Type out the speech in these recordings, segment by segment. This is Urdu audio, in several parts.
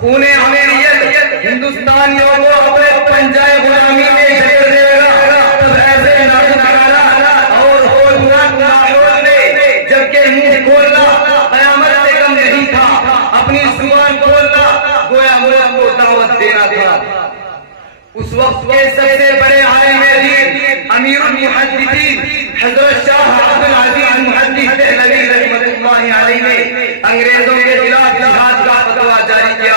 خون عمریت ہندوستانیوں کو اپنے پنجائے غلامی میں جکڑ دے گا. تب ایسے ناخوشگوار اور ہولناک ماحول میں جبکہ منہ کھولنا قیامت سے کم نہیں تھا, اپنی زبان کھولنا گویا ملک کو دعوت دینا تھا. اس وقت کے سب سے بڑے عالم دین امیر المحدثین حضرت شاہ عبد العزیز محدث دہلوی رحمۃ اللہ علیہ نے انگریزوں کے خلاف جہاد کا فتویٰ جاری کیا.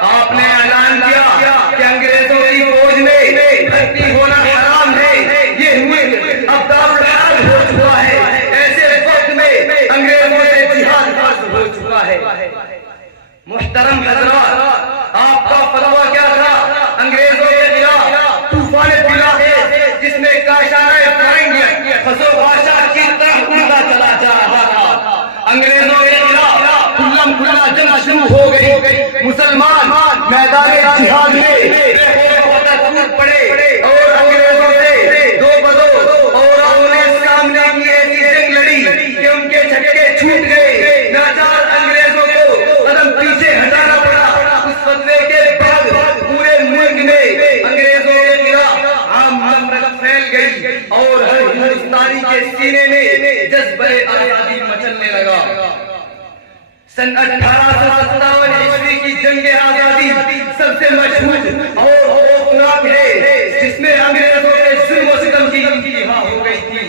آپ نے اعلان کیا کہ انگریزوں کی فوج میں بھرتی ہونا حرام ہے, یہ ملک اب دارالحرب ہو چکا ہے. ایسے وقت میں انگریزوں سے جہاد فرض ہو چکا ہے. محترم حضرات, آپ کا فتویٰ کیا تھا؟ انگریزوں کے خلاف طوفان بلاخیز جس میں کاشانۂ فرنگی خزو بادشاہ کی طرح اڑتا چلا جا رہا تھا. انگریزوں کے خلاف کھلم کھلا جنگ شروع ہو گئی. مسلمان میدان جہاد میں ٹوٹ پڑے اور انگریزوں سے دو بدو اور انہوں نے سامنے کی ایسی جنگ لڑی کہ ان کے جھٹکے چھوٹ گئے. ناچار انگریزوں کو قدم پیچھے ہٹانا پڑا. اس فتوے کے بعد پورے ملک میں انگریزوں کے خلاف عام نفرت پھیل گئی اور ہر ہندوستانی کے سینے میں جذبہ آزادی مچلنے لگا. سن 1857 عیسوی کی جنگ آزادی سب سے مشہور اور خوفناک ہے, جس میں انگریزوں کے ظلم و ستم کی انتہا ہو گئی تھی.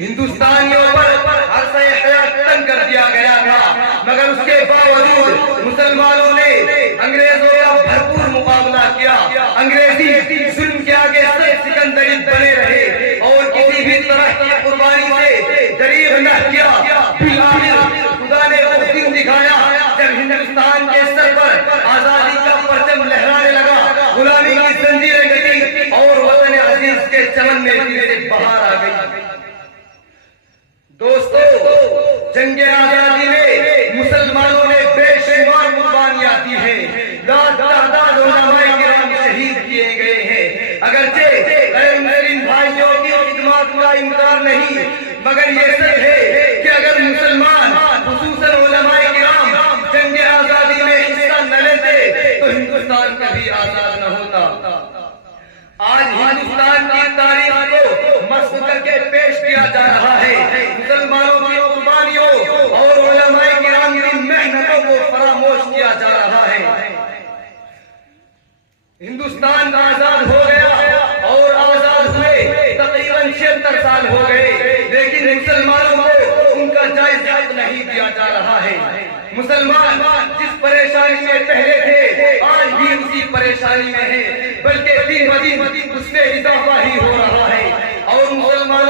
ہندوستانیوں پر عرصہ حیات تنگ کر دیا گیا تھا, مگر اس کے باوجود مسلمانوں نے انگریزوں کا بھرپور مقابلہ کیا. انگریزی ظلم کے آگے سب سکندری بنے رہے اور کسی بھی طرح کی قربانی سے دریغ نہ کیا. بالآخر خدا نے وہ دن دکھایا جب ہندوستان کے سر پر آزادی کا پرچم لہرانے لگا, غلامی کی زنجیریں کٹی اور وطن عزیز کے چمن میں پھر سے بہار آ گئی. دوستو, جنگ آزادی میں مسلمانوں نے بے شمار قربانیاں دی ہیں. تعداد علماء کرام شہید کیے گئے ہیں. اگرچہ غیر مسلم بھائیوں کی خدمات کا انکار نہیں, مگر یہ سچ ہے کہ اگر مسلمان خصوصاً علماء کرام جنگ آزادی میں حصہ نہ لیتے تو ہندوستان کبھی آزاد نہ ہوتا. آج ہندوستان کی تاریخ کو مسخ کر کے پیش کیا جا رہا ہے. مسلمانوں کی قربانیوں اور علماء کرام کی محنتوں کو فراموش کیا جا رہا ہے. ہندوستان آزاد ہو گیا اور آزاد ہوئے تقریباً 76 سال ہو گئے, لیکن مسلمانوں کو ان کا جائز حق نہیں دیا جا رہا ہے. مسلمان جس پریشانی میں پہلے تھے آج بھی اسی پریشانی میں ہیں, بلکہ دن بدن اس میں اضافہ ہی ہو رہا ہے. اور مسلمانوں